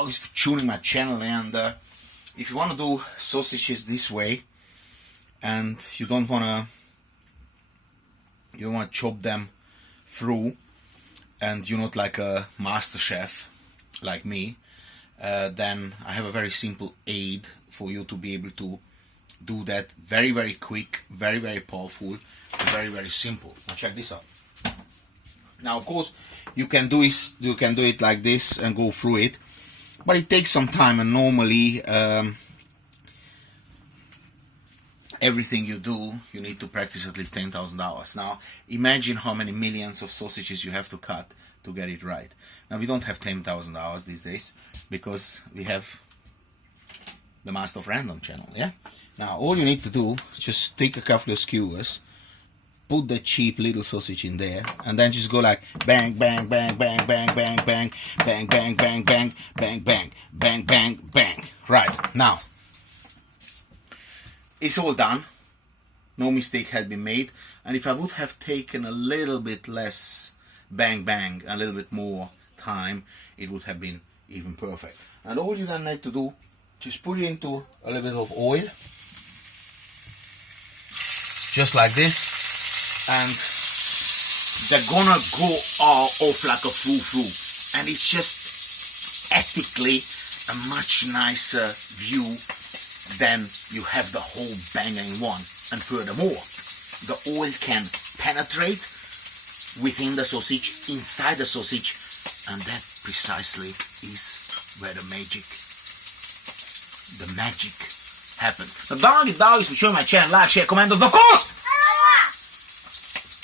dogs for tuning my channel. And if you want to do sausages this way, and you don't want to chop them through, and you're not like a master chef like me, then I have a very simple aid for you to be able to do that very, very quick, very, very powerful, and very, very simple. Now check this out. Now, of course, you can do it like this and go through it, but it takes some time. And normally, everything you do, you need to practice at least 10,000 hours. Now, imagine how many millions of sausages you have to cut to get it right. Now, we don't have 10,000 hours these days because we have the Master of Random channel. Yeah. Now, all you need to do is just take a couple of skewers, put the cheap little sausage in there, and then just go like bang, bang, bang, bang, bang, bang, bang, bang, bang, bang, bang, bang, bang, bang, bang, bang. Right, now, it's all done. No mistake had been made. And if I would have taken a little bit less bang, bang, a little bit more time, it would have been even perfect. And all you then need to do, just put it into a little bit of oil, just like this. And they're gonna go off like a foo-foo, and it's just ethically a much nicer view than you have the whole banger in one. And furthermore, the oil can penetrate within the sausage, inside the sausage, and that precisely is where the magic happens. So doggies, for showing my channel, like, share, comment, and of course,